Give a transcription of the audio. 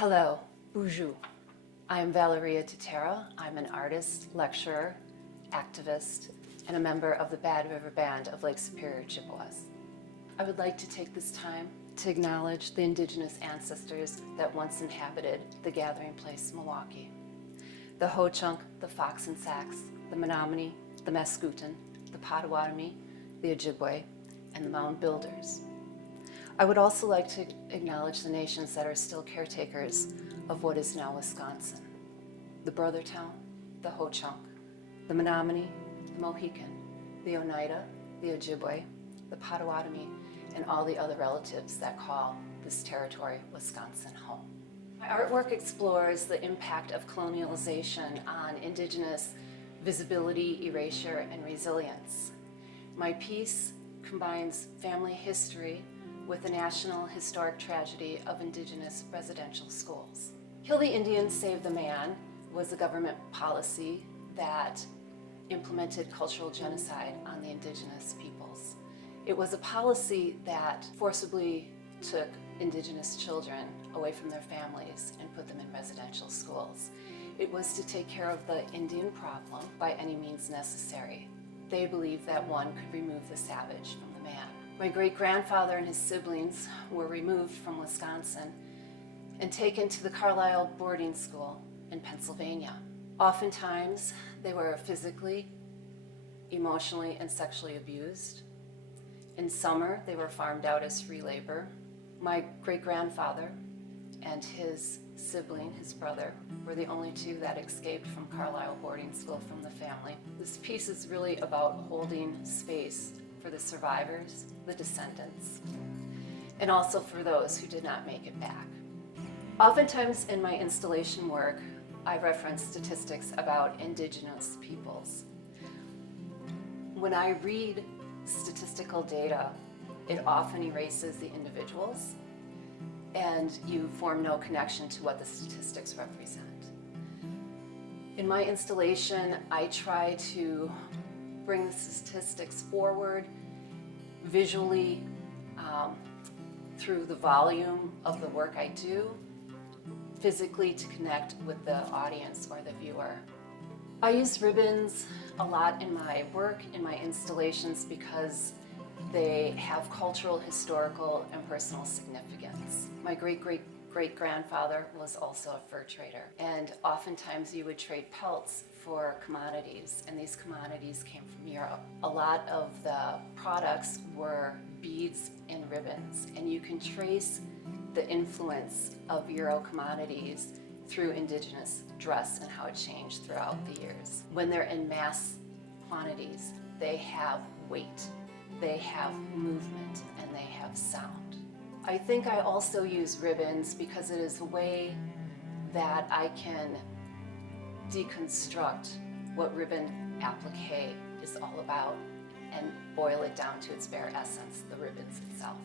Hello, bonjour. I'm Valaria Tatera. I'm an artist, lecturer, activist, and a member of the Bad River Band of Lake Superior, Chippewas. I would like to take this time to acknowledge the indigenous ancestors that once inhabited the gathering place Milwaukee. The Ho-Chunk, the Fox and Sacs, the Menominee, the Mascoutin, the Potawatomi, the Ojibwe, and the Mound Builders. I would also like to acknowledge the nations that are still caretakers of what is now Wisconsin. The Brothertown, the Ho-Chunk, the Menominee, the Mohican, the Oneida, the Ojibwe, the Potawatomi, and all the other relatives that call this territory Wisconsin home. My artwork explores the impact of colonialization on Indigenous visibility, erasure, and resilience. My piece combines family history with the national historic tragedy of Indigenous residential schools. Kill the Indian, Save the Man was a government policy that implemented cultural genocide on the Indigenous peoples. It was a policy that forcibly took Indigenous children away from their families and put them in residential schools. It was to take care of the Indian problem by any means necessary. They believed that one could remove the savage from the man. My great-grandfather and his siblings were removed from Wisconsin and taken to the Carlisle boarding school in Pennsylvania. Oftentimes, they were physically, emotionally, and sexually abused. In summer, they were farmed out as free labor. My great-grandfather and his sibling, his brother, were the only two that escaped from Carlisle boarding school from the family. This piece is really about holding space for the survivors, the descendants, and also for those who did not make it back. Oftentimes in my installation work, I reference statistics about Indigenous peoples. When I read statistical data, it often erases the individuals, and you form no connection to what the statistics represent. In my installation, I try to bring the statistics forward visually through the volume of the work I do, physically to connect with the audience or the viewer. I use ribbons a lot in my work, in my installations, because they have cultural, historical, and personal significance. My great-great-great-grandfather was also a fur trader, and oftentimes you would trade pelts for commodities, and these commodities came from Europe. A lot of the products were beads and ribbons, and you can trace the influence of Euro commodities through Indigenous dress and how it changed throughout the years. When they're in mass quantities, they have weight, they have movement, and they have sound. I think I also use ribbons because it is a way that I can deconstruct what ribbon applique is all about and boil it down to its bare essence, the ribbons itself.